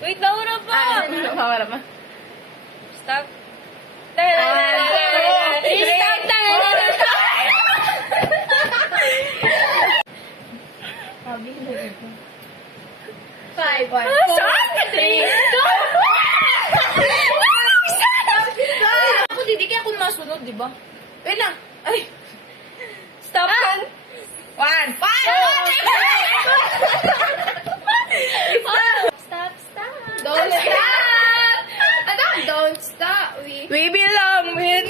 Wait, naura pa. Nawala pa. Stop. Five. Ako, di kaya ako masunod, di ba? Wait lang. Ay. Stop. One. Stop, stop. Don't stop. Ano? Don't stop. We belong with...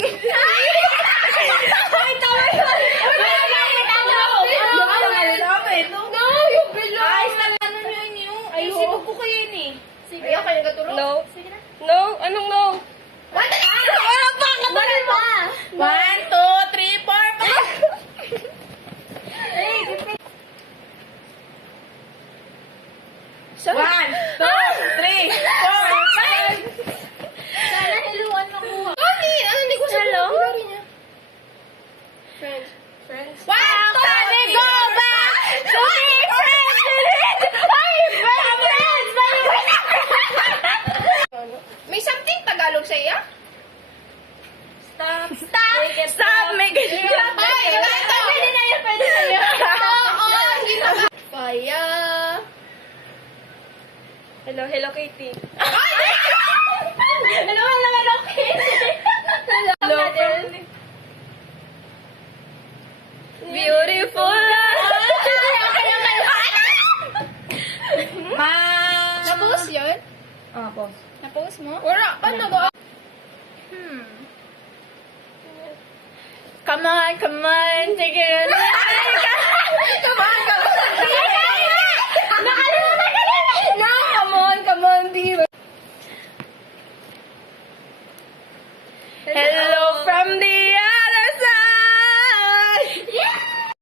No, you belong. Ayun ko kaya yun eh. Sige. Ayaw kayo katulog? No. No? Anong no? What? Wala pa! Katulog mo! 1, 2, 3, 4, 5. 1, 2, 3, 4, 5. Sana hiluan mo ko. Hindi ko sa Hello? Friends. Friends. 1, 2, 3, go back to be friends. May something Tagalog sa iya? Stop. Stop, make it. Pwede na yan, pwede na yan. Paya. Hello, Hello Kitty. Hello, Kitty. Hello, beautiful. Na-post yun? Pause. Na-post mo? Wala. Paano ba? Come on, take it. Come on. Nakalimutan ka na. No, come on, be. Hello.